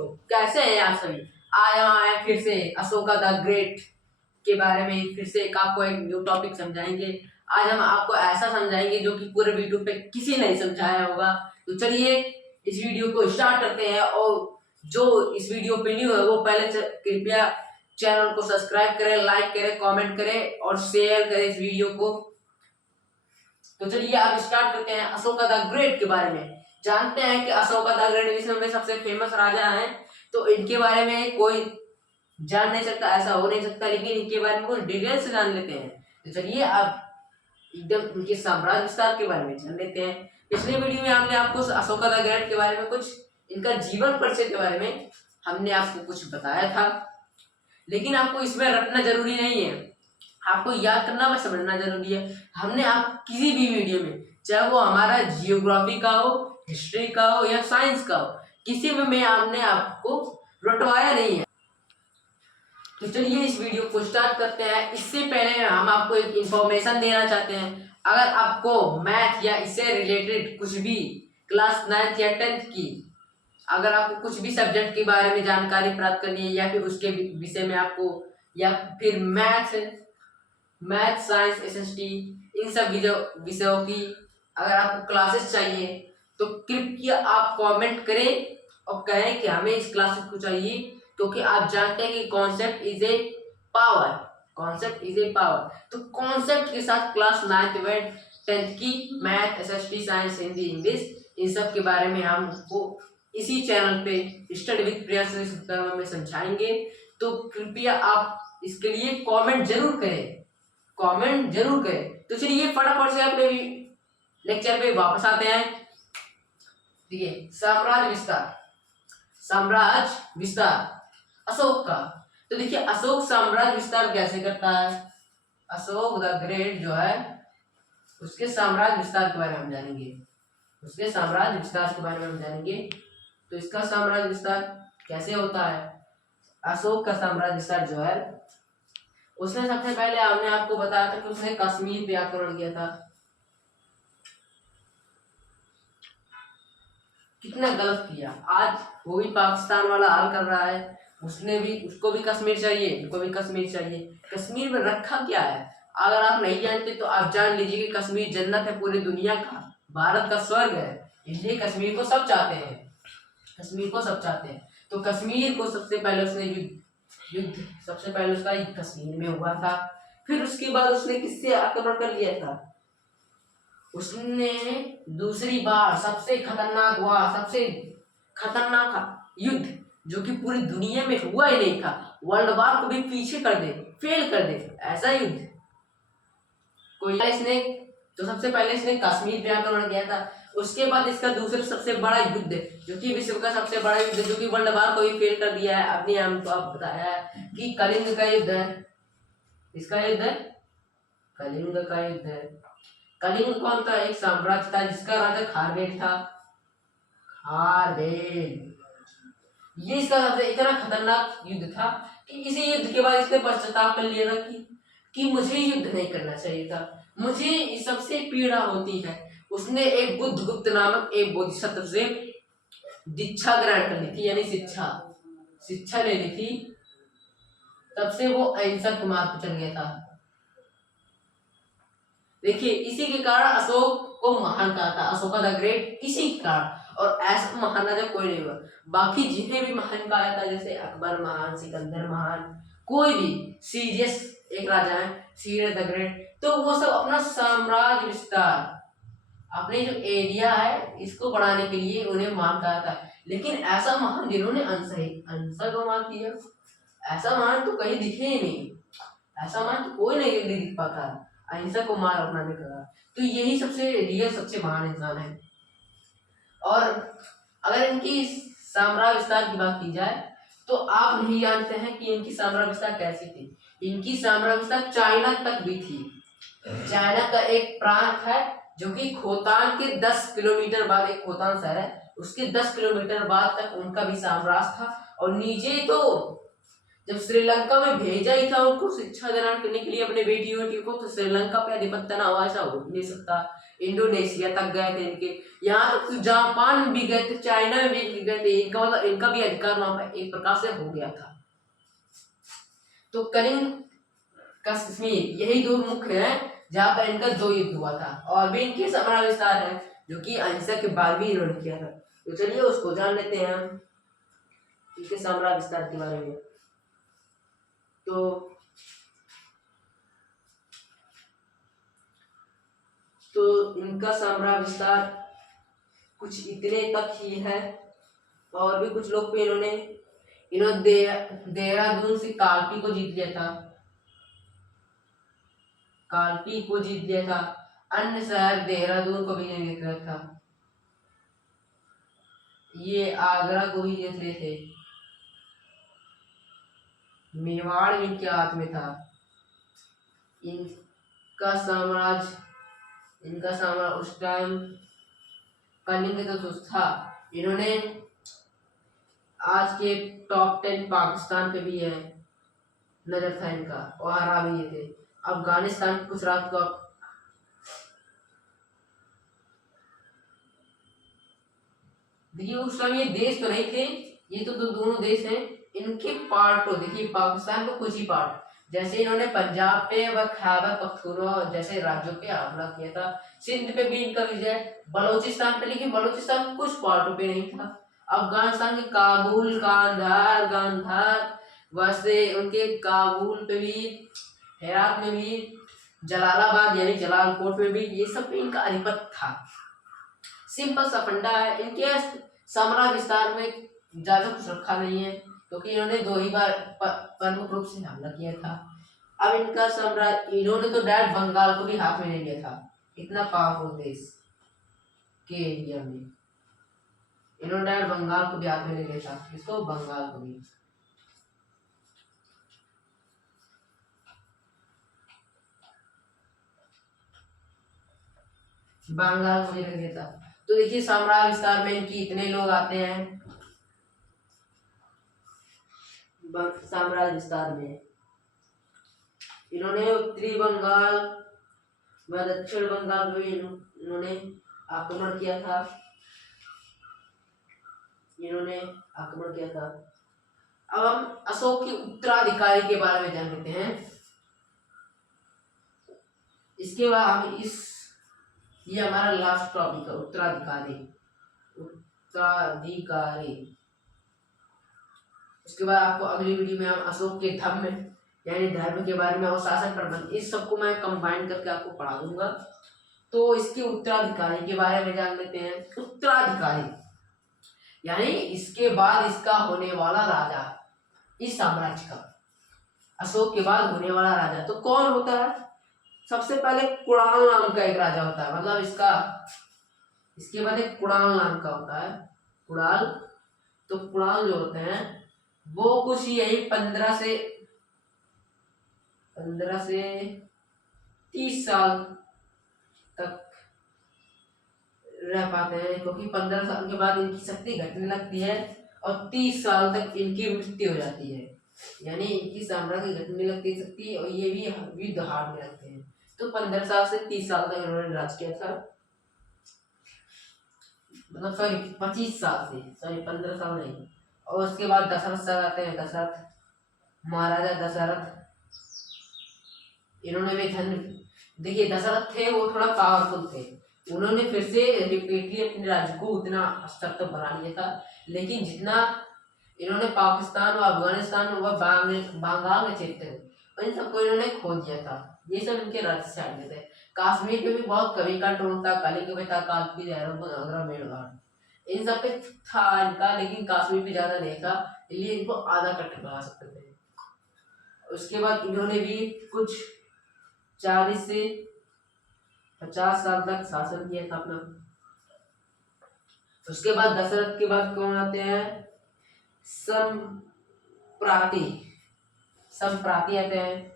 दोस्तों, कैसे हैं आप सभी। आज हम आए फिर से अशोका द ग्रेट के बारे में फिर से एक आपको एक न्यू टॉपिक समझाएंगे। आज हम आपको ऐसा समझाएंगे जो कि पूरे वीडियो पे किसी ने नहीं समझाया होगा। तो चलिए इस वीडियो को स्टार्ट करते हैं। और जो इस वीडियो पे न्यू है वो पहले से कृपया चैनल को सब्सक्राइब करें, लाइक करें, कमेंट करें और शेयर करें इस वीडियो को। तो चलिए अब स्टार्ट करते हैं अशोका द ग्रेट के बारे में। जानते हैं कि अशोका द ग्रेट विश्व में सबसे फेमस राजा हैं। तो इनके बारे में कोई जान नहीं सकता, ऐसा हो नहीं सकता, लेकिन इनके बारे में कुछ डिटेल से जान लेते हैं। तो चलिए अब एकदम इनके साम्राज्य विस्तार के बारे में जान लेते हैं। पिछले वीडियो में हमने आपको अशोका द ग्रेट के बारे में कुछ इनका जीवन परिचय के बारे में हमने आपको कुछ बताया था, लेकिन आपको इसमें रटना जरूरी नहीं है, आपको याद करना व समझना जरूरी है। हमने आप किसी भी वीडियो में, चाहे वो हमारा जियोग्राफी का हो, हिस्ट्री का हो या साइंस का हो, किसी में हमने आपको रटवाया नहीं है। तो चलिए इस वीडियो को स्टार्ट करते हैं। इससे पहले हम आपको एक इंफॉर्मेशन देना चाहते हैं। अगर आपको मैथ या इससे रिलेटेड कुछ भी क्लास 9th या 10th की, अगर आपको कुछ भी सब्जेक्ट के बारे में जानकारी प्राप्त करनी है या फिर उसके विषय में आपको, या फिर मैथ साइंस एसएसटी इन सब विषयों की अगर आपको क्लासेस चाहिए तो कृपया आप कमेंट करें और कहें कि हमें इस क्लासेस को चाहिए, क्योंकि आप जानते हैं कि concept is a power, concept is a power. तो कॉन्सेप्ट के साथ क्लास 9th व 10th की math SST science Hindi English in सब के बारे में हम आपको इसी चैनल पे स्टडी विद प्रिया में समझाएंगे। तो कृपया आप इसके लिए कमेंट जरूर करें, कमेंट जरूर करें। तो चलिए फटाफट से अपने लेक्चर पे वापस आते हैं। देखिए साम्राज्य विस्तार, साम्राज्य विस्तार अशोक का। तो देखिए अशोक साम्राज्य विस्तार कैसे करता है। अशोक द ग्रेट जो है उसके साम्राज्य विस्तार के बारे में हम जानेंगे, उसके साम्राज्य विस्तार के बारे में हम जानेंगे। तो इसका साम्राज्य विस्तार कैसे होता है। अशोक का साम्राज्य विस्तार जो है, उसने सबसे पहले हमने आपको बताया था कि उसने कश्मीर पे आक्रमण किया था। कितना गलत किया। आज वो भी पाकिस्तान वाला हाल कर रहा है, उसने भी, उसको भी कश्मीर चाहिए, उनको भी कश्मीर चाहिए। कश्मीर में रखा क्या है अगर आप नहीं जानते तो आप जान लीजिए कि कश्मीर जन्नत है पूरी दुनिया का, भारत का स्वर्ग है। इसलिए कश्मीर को सब चाहते हैं, कश्मीर को सब चाहते हैं। तो कश्मीर को सबसे पहले उसने युद्ध सबसे पहले उसका युद्ध कश्मीर में हुआ था। फिर उसके बाद उसने किससे आक्रमण कर लिया था। उसने दूसरी बार सबसे खतरनाक हुआ, सबसे खतरनाक युद्ध जो कि पूरी दुनिया में हुआ ही नहीं था, वर्ल्ड वार को भी पीछे कर दे, फेल कर दे, ऐसा युद्ध कोई। इसने तो सबसे पहले इसने कश्मीर पे आक्रमण किया था। उसके बाद इसका दूसरा सबसे बड़ा युद्ध जो कि विश्व का सबसे बड़ा युद्ध जो कि वर्ल्ड वार को भी फेल कर दिया है, अपने हमको आप बताया है कि कलिंग का युद्ध है। इसका युद्ध है कलिंग का युद्ध है। कलिंग कौन था, एक साम्राज्य था जिसका राजा खारवेल था, खारवेल। ये इसका सबसे इतना खतरनाक युद्ध था कि इसी युद्ध के बाद इसने पश्चाताप कर लिया था कि मुझे युद्ध नहीं करना चाहिए था, मुझे सबसे पीड़ा होती है। उसने एक बुद्धगुप्त नामक एक बोधिसत्व से दीक्षा ग्रहण कर ली थी, यानी शिक्षा ले ली थी। तब से वो अहिंसक मार्ग पर चल गया था। देखिए इसी के कारण अशोक को महान कहा था, अशोका द ग्रेट, इसी के कारण। और ऐसा महान राजा कोई नहीं हुआ। बाकी जिन्हें भी महान कहा था, जैसे अकबर महान, सिकंदर महान, कोई भी सीरियस एक राजा है सीरियस द ग्रेट, तो वो सब अपना साम्राज्य विस्तार, अपने जो एरिया है इसको बढ़ाने के लिए उन्हें महान कहा था। लेकिन ऐसा महान जिन्होंने अहिंसा को मान किया, ऐसा महान तो कहीं दिखे ही नहीं, ऐसा महान तो कोई नहीं दिख पाता, अहिंसा को मार अपनाने का। तो यही सबसे रियल सबसे महान इंसान है। और अगर इनकी साम्राज्य विस्तार की बात की जाए तो आप नहीं जानते हैं कि इनकी साम्राज्य विस्तार कैसी थी। इनकी साम्राज्य विस्तार चाइना तक भी थी। चाइना का एक प्रांत है जो कि खोतान के 10 किलोमीटर बाद, एक खोतान शहर है उसके 10 किलोमीटर बाद तक उनका भी साम्राज्य था। और नीचे तो जब श्रीलंका में भेजा ही था उनको शिक्षा ग्रहण करने के लिए अपने बेटियों को, तो श्रीलंका पे अधिपत्य ना हुआ ऐसा हो नहीं सकता। इंडोनेशिया तक गए थे इनके, यहाँ तक तो जापान में भी गए थे, चाइना में भी गए थे। इनका मतलब इनका भी अधिकार वहां पर एक प्रकार से हो गया था। तो कलिंग कश्मीर यही दो मुख्य है जहाँ पर इनका दो युद्ध हुआ था। और भी इनके साम्राज्य विस्तार है जो कि अहिंसा के बाद भी इन्होंने किया था। तो चलिए उसको जान लेते हैं हम इनके साम्राज्य विस्तार के बारे में। तो इनका साम्राज्य विस्तार कुछ इतने तक ही है। और भी कुछ लोग पे इन्होंने देहरादून से कालपी को जीत लिया था, कालपी को जीत लिया था। अन्य शहर देहरादून को भी नहीं जीत लिया था। ये आगरा को भी जीत लिए थे। मेवाड़ इनके हाथ में था। इनका साम्राज्य उस टाइम कलिंग तो था। इन्होंने आज के टॉप 10 पाकिस्तान पे भी है नजर था इनका, और हरा भी ये थे। अफगानिस्तान कुछ रात को देखिए उस समय ये देश तो नहीं थे, ये तो दोनों देश हैं। इनके पार्ट तो देखिए पाकिस्तान को कुछ ही पार्ट, जैसे इन्होंने पंजाब पे व खैबर पख्तूनख्वा जैसे राज्यों पे हमला किया था। सिंध पे भी इनका विजय, बलोचिस्तान पे, लेकिन बलोचिस्तान कुछ पार्टों पे नहीं था। अफगानिस्तान के काबुल, गांधार वैसे उनके काबुल पे भी, हेरात में भी, जलालाबाद यानी जलालकोट में भी, ये सब पे इनका अधिपत्य था। सिंपल सा फंडा है। इनके साम्राज्य विस्तार में ज्यादा कुछ रखा नहीं है क्योंकि इन्होंने 2 ही बार प्रमुख रूप से हमला किया था। अब इनका साम्राज्य, इन्होंने तो डायरेक्ट बंगाल को भी हाथ में ले लिया था। इतना पावरफुल देश के एरिया में इन्होंने डायरेक्ट बंगाल को भी हाथ में ले लिया था। इसको बंगाल को भी, बंगाल को भी ले लिया था। तो देखिए साम्राज्य विस्तार में इनकी इतने लोग आते हैं। साम्राज्य विस्तार में इन्होंने उत्तरी बंगाल व दक्षिण बंगाल में इन्होंने आक्रमण किया था। अब हम अशोक के उत्तराधिकारी के बारे में जान लेते हैं। इसके बाद हम ये हमारा लास्ट टॉपिक है, उत्तराधिकारी। उसके बाद आपको अगली वीडियो में हम अशोक के धर्म यानी धर्म के बारे में और शासन प्रबंध, इस सबको मैं कंबाइन करके आपको पढ़ा दूंगा। तो इसके उत्तराधिकारी के बारे में जान लेते हैं। उत्तराधिकारी यानी इसके बाद इसका होने वाला राजा, इस साम्राज्य का अशोक के बाद होने वाला राजा तो कौन होता है? सबसे पहले कुणाल नाम का एक राजा होता है, मतलब इसके बाद एक कुणाल नाम का होता है। तो कुणाल जो होते हैं वो कुछ यही 15 से 30 साल तक रह पाते हैं, क्योंकि 15 साल के बाद इनकी शक्ति घटने लगती है और 30 साल तक इनकी मृत्यु हो जाती है। यानी इनकी साम्राज्य घटने लगती है शक्ति, और ये भी युद्ध हारने लगते हैं। तो 15 साल से 30 साल तक इन्होंने राज किया था, मतलब 25 साल से 15 साल नहीं। और उसके बाद दशरथ सर आते हैं। महाराजा दशरथ, इन्होंने भी देखिए दशरथ थे वो थोड़ा पावरफुल थे। उन्होंने फिर से रिपीटली अपने राज्य को उतना स्तर तक बना लिया था, लेकिन जितना इन्होंने पाकिस्तान व अफगानिस्तान व बंगाल के क्षेत्र इन सबको इन्होंने खो दिया था। ये सब इनके राज्य से हटते थे। कश्मीर पे भी बहुत कभी कंट्रोल था, कलिंग पे था, कालपी, देहरादून, आगरा, मेवाड़, इन सब पे था इनका, लेकिन कश्मीर पे ज्यादा नहीं था, इसलिए इनको आधा कट बना सकते थे। उसके बाद इन्होंने भी कुछ 40 से 50 साल तक शासन किया था अपना। उसके बाद दशरथ के बाद कौन आते हैं? संप्राति आते हैं।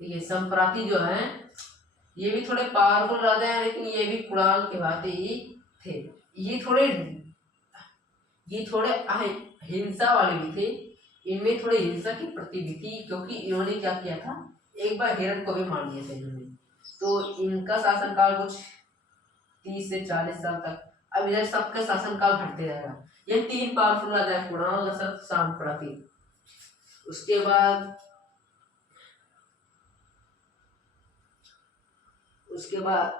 ये संप्राति जो है ये भी थोड़े पावरफुल राजा हैं, लेकिन ये भी कुणाल के भांति ही थे। ये थोड़े हिंसा वाले भी थे। इनमें थोड़ी हिंसा की प्रति भी थी, क्योंकि इन्होंने क्या किया था, एक बार हिरण को भी मार दिया था इन्होंने। तो इनका शासनकाल कुछ 30 से 40 साल तक। अब इधर सबका शासनकाल घटते जाएगा। ये 3 पावरफुल राजा है, कुणाल, दशरथ, शांतप्रति। उसके बाद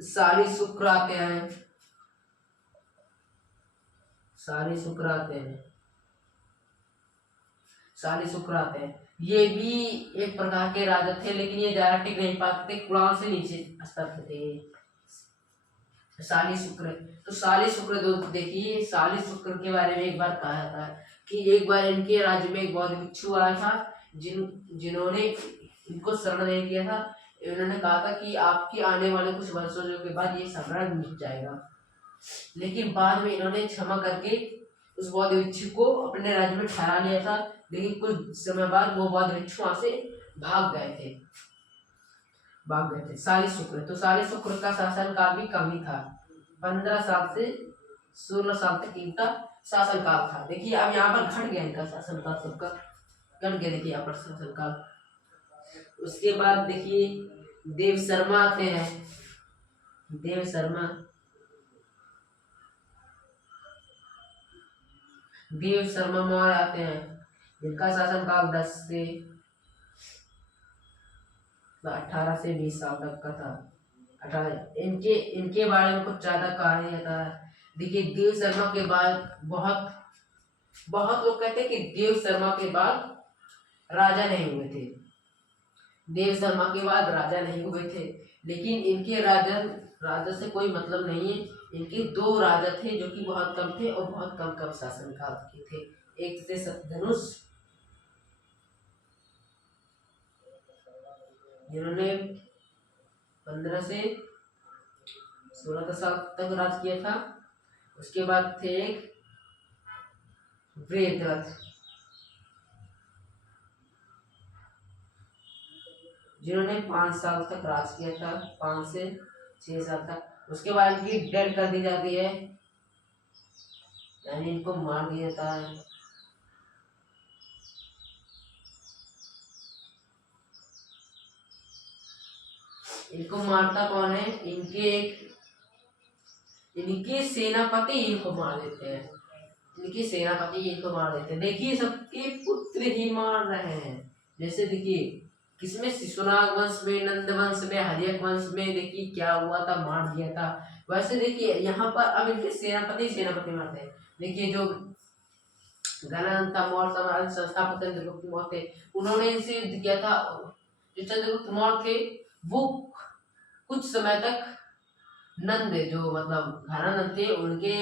सारी शुक्र आते हैं। सारी शुक्र आते हैं। ये भी एक प्रकार के राजा थे, लेकिन ये ज्यादा टिक नहीं पाते थे, कुणाल से नीचे स्तर पे थे। साली शुक्र, तो साली शुक्र दो देखिए, साली शुक्र के बारे में एक बार कहा जाता है कि एक बार इनके राज्य में एक बौद्ध भिक्षु आया था, जिन्होंने इनको शरण नहीं किया था। इन्होंने कहा था कि आपके आने वाले कुछ वर्षों के बाद ये साम्राज्य मिट जाएगा, लेकिन बाद में इन्होंने क्षमा करके उस बौद्ध भिक्षु को अपने राज्य में ठहरा लिया था। लेकिन कुछ समय बाद वो बौद्ध भिक्षु वहां से भाग गए थे। साली शुक्र, तो साली शुक्र का शासनकाल भी कम ही था, 15 साल से 16 साल तक इनका शासनकाल था। देखिए अब यहाँ पर घट गया इनका शासनकाल, सबका घट गया। देखिए यहाँ पर शासनकाल। उसके बाद देखिए देव शर्मा आते हैं। देव शर्मा मौर्य आते हैं। इनका शासनकाल 10 से 18 से 20 साल तक का था। 18 इनके बारे में कुछ ज्यादा कहा नहीं जाता है। देखिए देव शर्मा के बाद बहुत लोग कहते हैं कि देव शर्मा के बाद राजा नहीं हुए थे। देव शर्मा के बाद राजा नहीं हुए थे, लेकिन इनके राजा से कोई मतलब नहीं है। इनके 2 राजा थे जो कि बहुत कम थे और बहुत कम शासनकाल के थे। एक थे सत्यधनुष, जिन्होंने 15 से 16 साल तक राज किया था। उसके बाद थे एक वेदरथ, जिन्होंने 5 साल तक राज किया था, 5 से 6 साल तक। उसके बाद इनकी डेथ कर दी जाती है, यानी इनको मार दिया जाता है। इनको मारता कौन है? इनके सेनापति इनको मार देते हैं। देखिए सबके पुत्र ही मार रहे हैं। जैसे देखिए किसमें, शिशुनाग वंश में, नंद वंश में, हर्यक वंश में देखिए क्या हुआ था, मार दिया था। वैसे देखिए यहाँ पर अब इनके सेनापति मारते हैं। देखिए जो गणानंद मौर्य संस्थापक चंद्रगुप्त मौर्य थे, उन्होंने इनसे युद्ध किया था। जो चंद्रगुप्त मौर्य थे वो कुछ समय तक नंद, जो मतलब घनानंद थे, उनके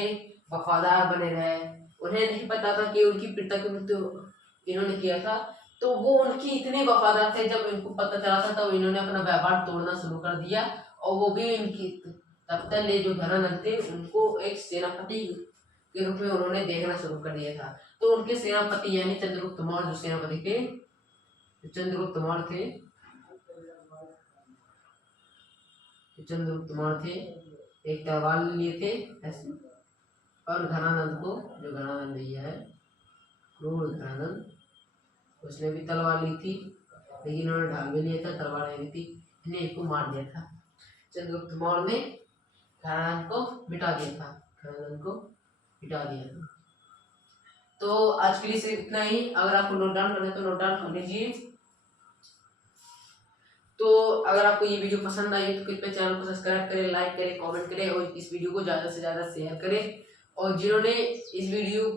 वफादार बने रहे। उन्हें नहीं पता था कि उनकी पिता की मृत्यु इन्होंने किया था, तो वो उनकी इतने वफादार थे। जब इनको पता चला था तब इन्होंने अपना व्यापार तोड़ना शुरू कर दिया, और वो भी इनकी तब तक ले जो घनानंद थे उनको एक सेनापति के रूप में उन्होंने देखना शुरू कर दिया था। तो उनके सेनापति यानी चंद्रगुप्त मौर्य, जो सेनापति के चंद्रगुप्त मौर्य थे, एक तलवार लिए थे ऐसे, और घनानंद को, जो घनानंद भैया है, क्रूर घनानंद, उसने भी तलवार ली थी, लेकिन उन्होंने ढाल भी लिया था, तलवार नहीं ली थी, इन्हें एक को मार दिया था। चंद्रगुप्त मौर्य ने घनानंद को मिटा दिया था। तो आज के लिए सिर्फ इतना ही। अगर आपको नोट डाउन करना है तो नोट डाउन कर लीजिए। तो अगर आपको ये वीडियो पसंद आई तो कृपया चैनल को सब्सक्राइब करें, लाइक करें, कमेंट करें, और इस वीडियो को ज़्यादा से ज़्यादा शेयर करें। और जिन्होंने इस वीडियो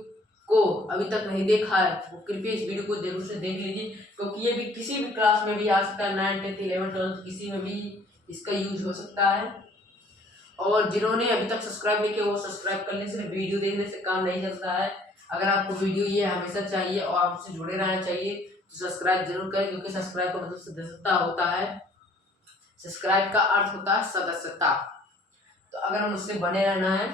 को अभी तक नहीं देखा है वो कृपया इस वीडियो को जरूर से देख लीजिए, क्योंकि ये भी किसी भी क्लास में भी आ सकता है, 9th 10th 11th 12th किसी में भी इसका यूज हो सकता है। और जिन्होंने अभी तक सब्सक्राइब नहीं किया वो सब्सक्राइब करने से, वीडियो देखने से काम नहीं चलता है। अगर आपको वीडियो ये हमेशा चाहिए और आपसे जुड़े रहना चाहिए तो सब्सक्राइब जरूर करें, क्योंकि सब्सक्राइब का मतलब सदस्यता होता है। सब्सक्राइब का अर्थ होता है सदस्यता। तो अगर हम उससे बने रहना है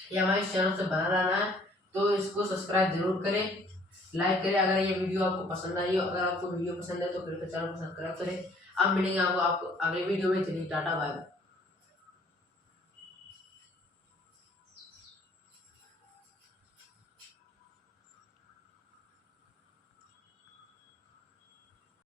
या हमारे चैनल से बना रहना है तो इसको सब्सक्राइब जरूर करें, लाइक करें। अगर ये वीडियो आपको पसंद आई हो, अगर आपको वीडियो पसंद है तो कृपया चैनल को सब्सक्राइब करें। अब मिलेंगे आपको अगले वीडियो में। चलिए टाटा बाय बाय।